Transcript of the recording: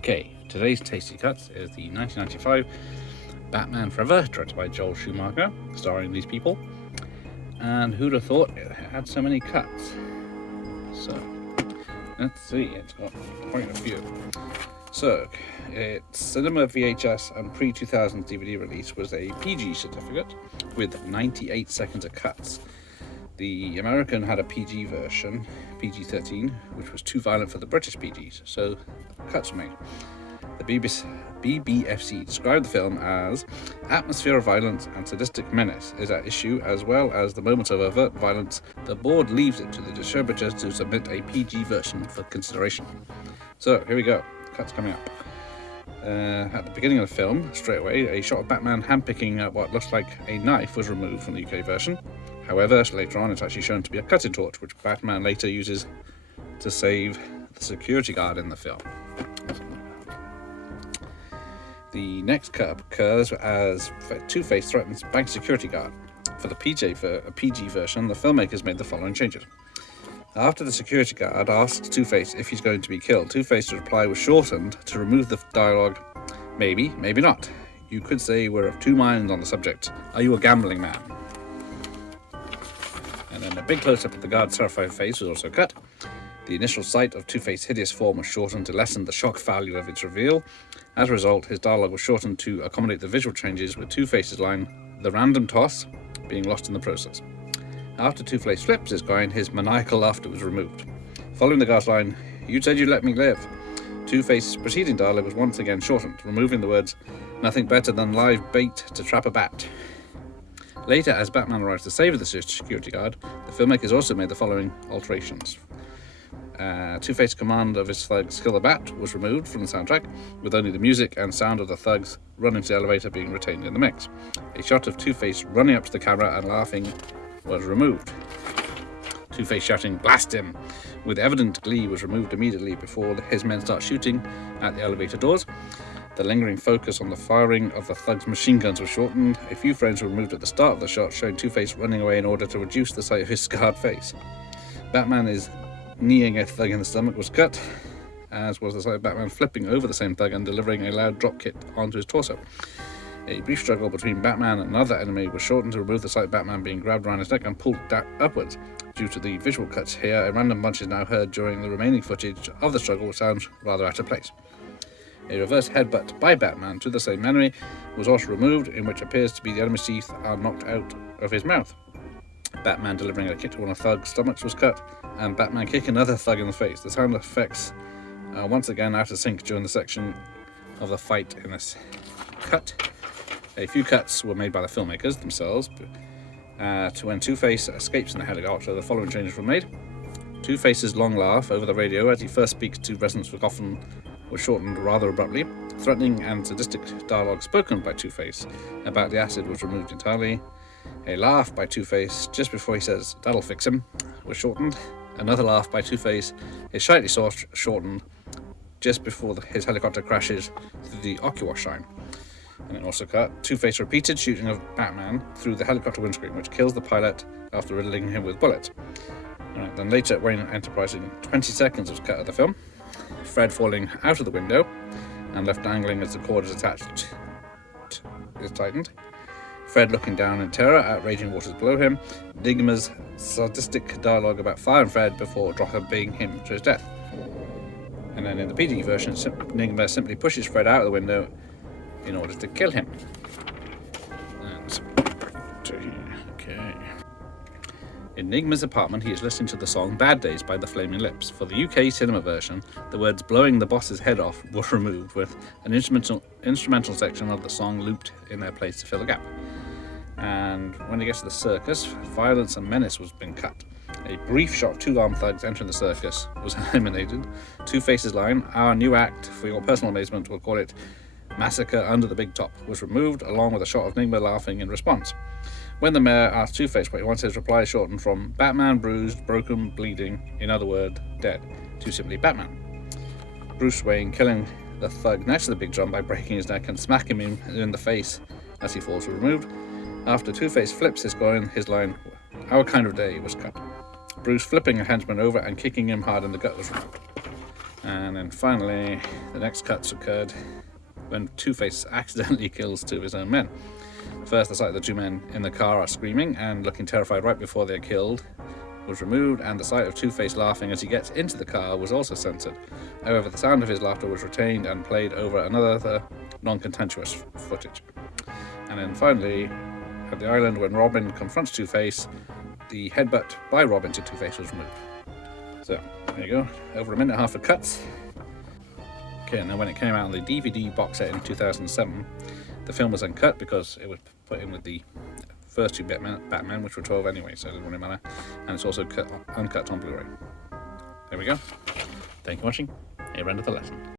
Okay, today's Tasty Cuts is the 1995 Batman Forever, directed by Joel Schumacher, starring these people. And who'd have thought it had so many cuts? So, let's see, it's got quite a few. So, its cinema VHS and pre-2000 DVD release was a PG certificate with 98 seconds of cuts. The American had a PG version, PG-13, which was too violent for the British PGs, so cuts were made. The BBFC described the film as atmosphere of violence and sadistic menace is at issue, as well as the moments of overt violence. The board leaves it to the distributors to submit a PG version for consideration. So here we go, cuts coming up. At the beginning of the film, straight away, a shot of Batman handpicking what looks like a knife was removed from the UK version. However, later on it's actually shown to be a cutting torch, which Batman later uses to save the security guard in the film. The next cut occurs as Two-Face threatens bank security guard. For the PG version, the filmmakers made the following changes. After the security guard asks Two-Face if he's going to be killed, Two-Face's reply was shortened to remove the dialogue, "Maybe, maybe not. You could say we're of two minds on the subject. Are you a gambling man?" And then a big close-up of the guard's terrified face was also cut. The initial sight of Two-Face's hideous form was shortened to lessen the shock value of its reveal. As a result, his dialogue was shortened to accommodate the visual changes, with Two-Face's line, "the random toss," being lost in the process. After Two-Face flips his coin, his maniacal laughter was removed. Following the guard's line, "You said you'd let me live," Two-Face's preceding dialogue was once again shortened, removing the words, "nothing better than live bait to trap a bat." Later, as Batman arrives to save the security guard, the filmmakers also made the following alterations. Two-Face's command of his thugs kill the bat was removed from the soundtrack, with only the music and sound of the thugs running to the elevator being retained in the mix. A shot of Two-Face running up to the camera and laughing was removed. Two-Face shouting, "Blast him!" with evident glee was removed immediately before his men start shooting at the elevator doors. The lingering focus on the firing of the thugs' machine guns was shortened. A few frames were removed at the start of the shot, showing Two-Face running away in order to reduce the sight of his scarred face. Batman is kneeing a thug in the stomach was cut, as was the sight of Batman flipping over the same thug and delivering a loud drop kick onto his torso. A brief struggle between Batman and another enemy was shortened to remove the sight of Batman being grabbed around his neck and pulled upwards. Due to the visual cuts here, a random bunch is now heard during the remaining footage of the struggle, which sounds rather out of place. A reverse headbutt by Batman to the same enemy was also removed, in which appears to be the enemy's teeth are knocked out of his mouth. Batman delivering a kick to one of Thug's stomachs was cut, and Batman kicking another Thug in the face. The sound effects are once again out of sync during the section of the fight in this cut. A few cuts were made by the filmmakers themselves. To when Two-Face escapes in the helicopter, the following changes were made. Two-Face's long laugh over the radio as he first speaks to residents of Gotham was shortened rather abruptly. Threatening and sadistic dialogue spoken by Two-Face about the acid was removed entirely. A laugh by Two-Face just before he says, "That'll fix him," was shortened. Another laugh by Two-Face is slightly shortened just before his helicopter crashes through the Oculus sign. And then also cut, Two-Face repeated shooting of Batman through the helicopter windscreen, which kills the pilot after riddling him with bullets. Then later at Wayne Enterprising, 20 seconds was cut of the film. Fred falling out of the window and left dangling as the cord is attached is tightened. Fred looking down in terror at raging waters below him. Enigma's sadistic dialogue about firing Fred before dropping him to his death. And then in the PG version, Enigma simply pushes Fred out of the window in order to kill him. Okay. In Enigma's apartment, he is listening to the song "Bad Days" by the Flaming Lips. For the UK cinema version, the words "blowing the boss's head off" were removed, with an instrumental section of the song looped in their place to fill the gap. And when he gets to the circus, violence and menace was being cut. A brief shot of two armed thugs entering the circus was eliminated. Two-Face's line, "Our new act, for your personal amazement, we'll call it Massacre Under the Big Top," was removed, along with a shot of Enigma laughing in response. When the mayor asked Two-Face what he wants, his reply shortened from "Batman bruised, broken, bleeding, in other words, dead," to simply "Batman." Bruce Wayne killing the thug next to the big drum by breaking his neck and smacking him in the face as he falls was removed. After Two-Face flips his coin, his line, "Our kind of day," was cut. Bruce flipping a henchman over and kicking him hard in the gut was removed. And then finally, the next cuts occurred when Two-Face accidentally kills two of his own men. First, the sight of the two men in the car are screaming and looking terrified right before they're killed was removed, and the sight of Two-Face laughing as he gets into the car was also censored. However, the sound of his laughter was retained and played over another non-contentious footage. And then finally, at the island, when Robin confronts Two-Face, the headbutt by Robin to Two-Face was removed. So, there you go, over a minute and a half of cuts. Okay, and then when it came out on the DVD box set in 2007, the film was uncut because it was put in with the first two Batman, which were 12 anyway, so it doesn't really matter. And it's also uncut on Blu-ray. There we go. Thank you for watching. Here, end of the lesson.